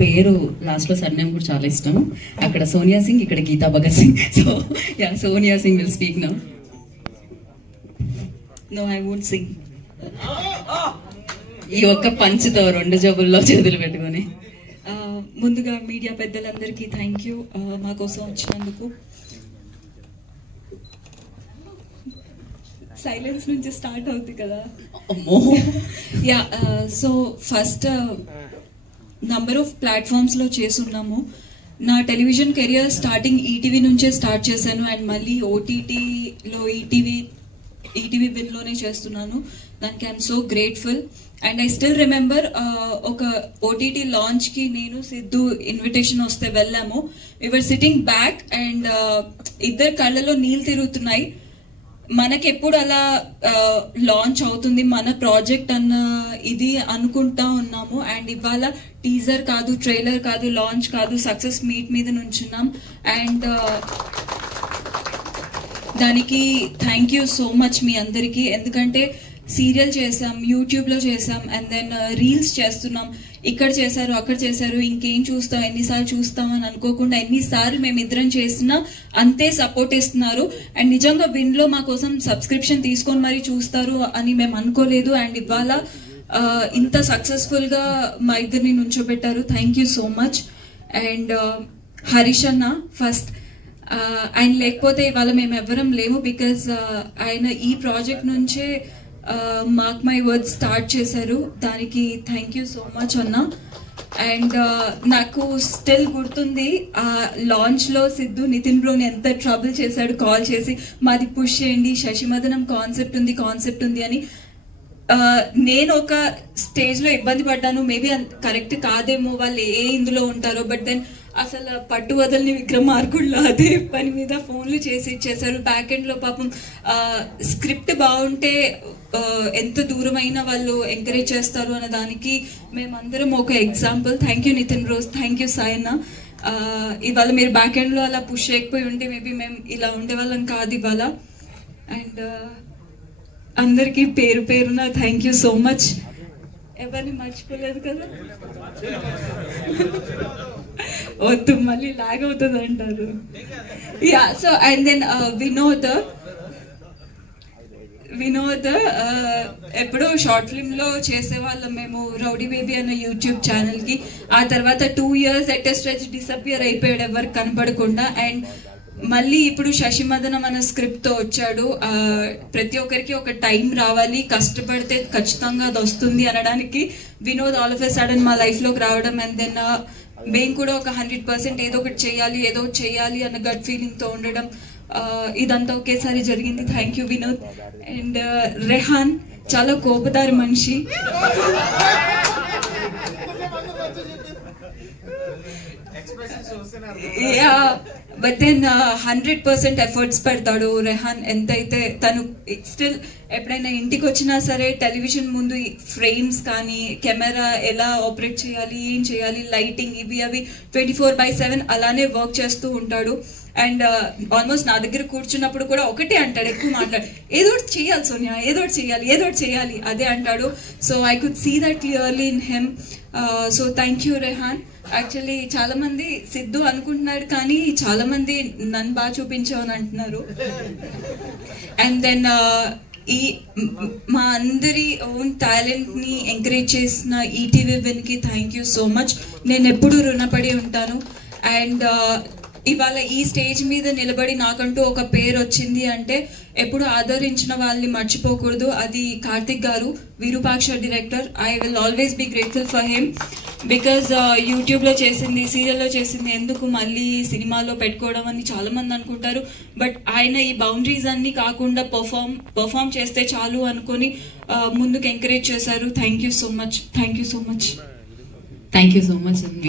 పేరు లాస్ట్ లో సర్నేమ్ కూడా చాలా ఇష్టం. అక్కడ సోనియా సింగ్, ఇక్కడ Geeta Bhagat Singh. So yeah, Sonia Singh will speak now. No, I won't sing. ఈ ఒక్క పంచుతో రెండు జబ్బుల్లో చేతులు పెట్టుకొని. ముందుగా మీడియా పెద్దలందరికీ థ్యాంక్ యూ మా కోసం వచ్చినందుకు. సైలెన్స్ నుంచి స్టార్ట్ అవుతుంది కదా. Yeah, so first number of platforms లో చేసున్నాము. నా టెలివిజన్ కెరియర్ స్టార్టింగ్ ఈటీవీ నుంచే స్టార్ట్ చేశాను అండ్ మళ్ళీ ఓటీటీలో ఈటీవీ విన్ లోనే చేస్తున్నాను. దానికి I'm so grateful. And I still remember ఒక ఓటీటీ లాంచ్ కి నేను సిద్ధు ఇన్విటేషన్ వస్తే వెళ్ళాము. వీఆర్ సిట్టింగ్ బ్యాక్ అండ్ ఇద్దరు కళ్ళలో నీళ్ళు తిరుగుతున్నాయి. మనకెప్పుడు అలా లాంచ్ అవుతుంది మన ప్రాజెక్ట్ అన్న ఇది అనుకుంటా ఉన్నాము. అండ్ ఇవాళ టీజర్ కాదు, ట్రైలర్ కాదు, లాంచ్ కాదు, సక్సెస్ మీట్ మీద నుంచున్నాం. అండ్ దానికి థ్యాంక్ యూ సో మచ్ మీ అందరికీ. ఎందుకంటే సీరియల్ చేసాం, యూట్యూబ్ లో చేసాం, అండ్ దెన్ రీల్స్ చేస్తున్నాం. ఇక్కడ చేశారు, అక్కడ చేశారు, ఇంకేం చూస్తాం, ఎన్నిసార్లు చూస్తాం అని అనుకోకుండా ఎన్నిసార్లు మేమిద్దరం చేసినా అంతే సపోర్ట్ ఇస్తున్నారు. అండ్ నిజంగా విన్ లో మా కోసం సబ్స్క్రిప్షన్ తీసుకొని మరీ చూస్తారు అని మేము అనుకోలేదు. అండ్ ఇవాళ ఇంత సక్సెస్ఫుల్ గా మా ఇద్దరిని నుంచోబెట్టారు. Thank you so much. And Harish అన్న ఫస్ట్, ఆయన లేకపోతే ఇవాళ మేము ఎవరం లేము. బికాజ్ ఆయన ఈ ప్రాజెక్ట్ నుంచే మార్క్ మై వర్డ్స్ స్టార్ట్ చేశారు. దానికి థ్యాంక్ యూ సో మచ్ అన్న. అండ్ నాకు స్టిల్ గుర్తుంది ఆ లాంచ్ లో సిద్ధు నితిన్ బ్రోని ఎంత ట్రబుల్ చేశాడు కాల్ చేసి, మాది పుష్ చేయండి, శశిమదనం కాన్సెప్ట్ ఉంది అని. నేను ఒక స్టేజ్ లో ఇబ్బంది పడ్డాను, మేబీ కరెక్ట్ కాదేమో, వాళ్ళు ఇందులో ఉంటారో. బట్ దెన్ అసలు పట్టు వదలని విక్రమార్కుల్లో అదే పని మీద ఫోన్లు చేసి ఇచ్చేసారు. బ్యాక్ ఎండ్ లో పాపం స్క్రిప్ట్ బాగుంటే ఎంత దూరమైనా వాళ్ళు ఎంకరేజ్ చేస్తారు అన్న దానికి మేమందరం ఒక ఎగ్జాంపుల్. థ్యాంక్ యూ నితిన్ రోజ్, థ్యాంక్ యూ సాయన్న. ఇవాళ మీరు బ్యాక్ ఎండ్ లో అలా పుష్ చేయకపోయి ఉంటే మేబీ మేము ఇలా ఉండేవాళ్ళం కాదు ఇవాళ. అండ్ అందరికీ పేరు పేరున థ్యాంక్ యూ సో మచ్. ఎవరిని మర్చిపోలేదు కదా, వద్దు మళ్ళీ లాగ్ అవుతుంది అంటారు. Yeah, so and then Vinod ఎప్పుడో షార్ట్ ఫిల్మ్ లో చేసేవాళ్ళం మేము, రౌడీ బేబీ అన్న యూట్యూబ్ ఛానల్ కి. ఆ తర్వాత 2 years ఎట్ స్ట్రెచ్ డిసపియర్ అయిపోయాడు ఎవరికి కనపడకుండా. అండ్ మళ్ళీ ఇప్పుడు శశిమదనం అన్న స్క్రిప్ట్ తో వచ్చాడు. ప్రతి ఒక్కరికి ఒక టైం రావాలి, కష్టపడితే ఖచ్చితంగా అది వస్తుంది అనడానికి Vinod all of a sudden మా లైఫ్ లోకి రావడం. అండ్ దెన్ మేము కూడా ఒక 100% ఏదో ఒకటి చేయాలి అన్న గట్ ఫీలింగ్ తో ఉండడం, ఇదంతా ఒకేసారి జరిగింది. Thank you Vinod. And Rehan చాలా కోపదారి మనిషి. బట్ దెన్ 100% ఎఫర్ట్స్ పెడతాడు రెహాన్. ఎంతైతే తను స్టిల్ ఎప్పుడైనా ఇంటికి వచ్చినా సరే టెలివిజన్ ముందు ఫ్రేమ్స్ కానీ, కెమెరా ఎలా ఆపరేట్ చేయాలి, ఏం చేయాలి, లైటింగ్ ఇవి అవి 24/7 అలానే వర్క్ చేస్తూ ఉంటాడు. అండ్ ఆల్మోస్ట్ నా దగ్గర కూర్చున్నప్పుడు కూడా ఒకటే అంటాడు, ఎక్కువ మాట్లాడు, ఏదో ఒకటి చేయాలి సోనియా, ఏదో ఒకటి చేయాలి అదే అంటాడు. So I could see that clearly in him. So thank you Rehan. Actually చాలా మంది సిద్ధు అనుకుంటున్నాడు కానీ చాలా మంది నన్ను బాగా చూపించావు అని అంటున్నారు. అండ్ దెన్ ఈ మా అందరి ఓన్ టాలెంట్ ని ఎంకరేజ్ చేసిన ఈటీవీ విన్ కి థ్యాంక్ యూ సో మచ్. నేను ఎప్పుడు రుణపడి ఉంటాను. అండ్ ఇవాళ ఈ స్టేజ్ మీద నిలబడి నాకంటూ ఒక పేరు వచ్చింది అంటే ఎప్పుడు ఆదరించిన వాళ్ళని మర్చిపోకూడదు. అది Karthik garu, Virupaksha director. I will always be grateful for him. Because యూట్యూబ్లో చేసింది, సీరియల్లో చేసింది ఎందుకు మళ్ళీ సినిమాలో పెట్టుకోవడం అని చాలా మంది అనుకుంటారు. బట్ ఆయన ఈ బౌండరీస్ అన్ని కాకుండా పర్ఫామ్ చేస్తే చాలు అనుకొని ముందుకు ఎంకరేజ్ చేశారు. Thank you so much.